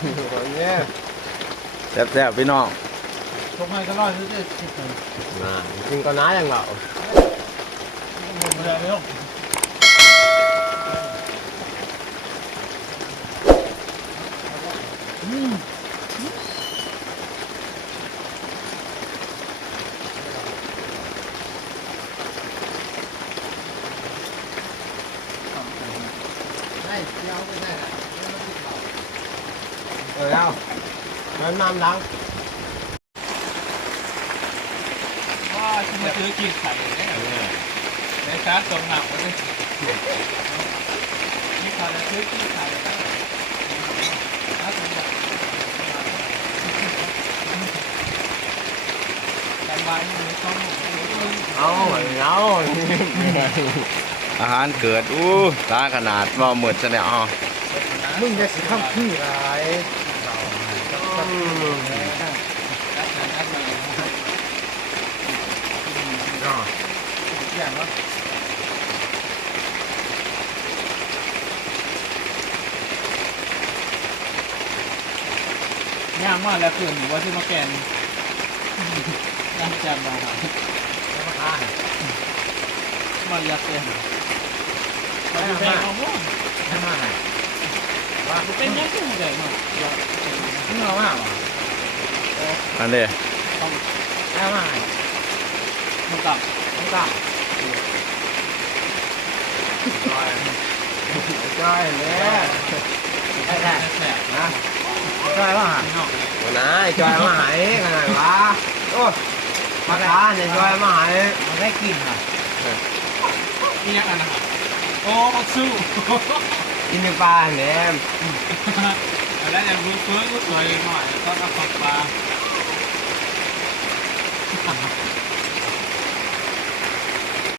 เนี่ย แซ่บๆพี่น้อง ชกให้ก็ร้อยซื้อได้สิบเลย น่าจริงก็น้าอย่างเรา หมดเลยไม่ต้องได้เดี๋ยวไม่ได้ละเอามันน้ำดัง ว่าที่มาซื้อกินไข่เนี่ยในชาร์จตรงหนักเลยนี่เขาจะซื้อกินไข่ได้ถ้าสมมติจำไว้ในช่อง เอาเอา อาหารเกิดตาขนาดว่าหมดซะแล้วอ๋อ มึงจะสิทำคืออะไร อย่างว่าย่างมากแล้วเพื่อนหนูว่าที่มาแกนย่างแจมมาครับมาอยากเป็นมาดูแพงเอาว่า ให้มาให้ว่า เป็นยังไงใหญ่หน่อย มึงเอามาเหรอ อันนี้ ให้มาให้ มันกลับ มึงกล้าจอยเนี่ยได้ได้ แสบ นะจอยว่าหา พี่น้อง วันไหนจอยมาหายขนาดวะโอ้มาตาเนี่ยจอยมาหายมันได้กินค่ะ นี่ยังอันนะครับโอ้สู้ กินในปลาเนี่ย แล้วยังรู้เฟื้องรู้สวยหน่อยแล้วก็เอาของปลา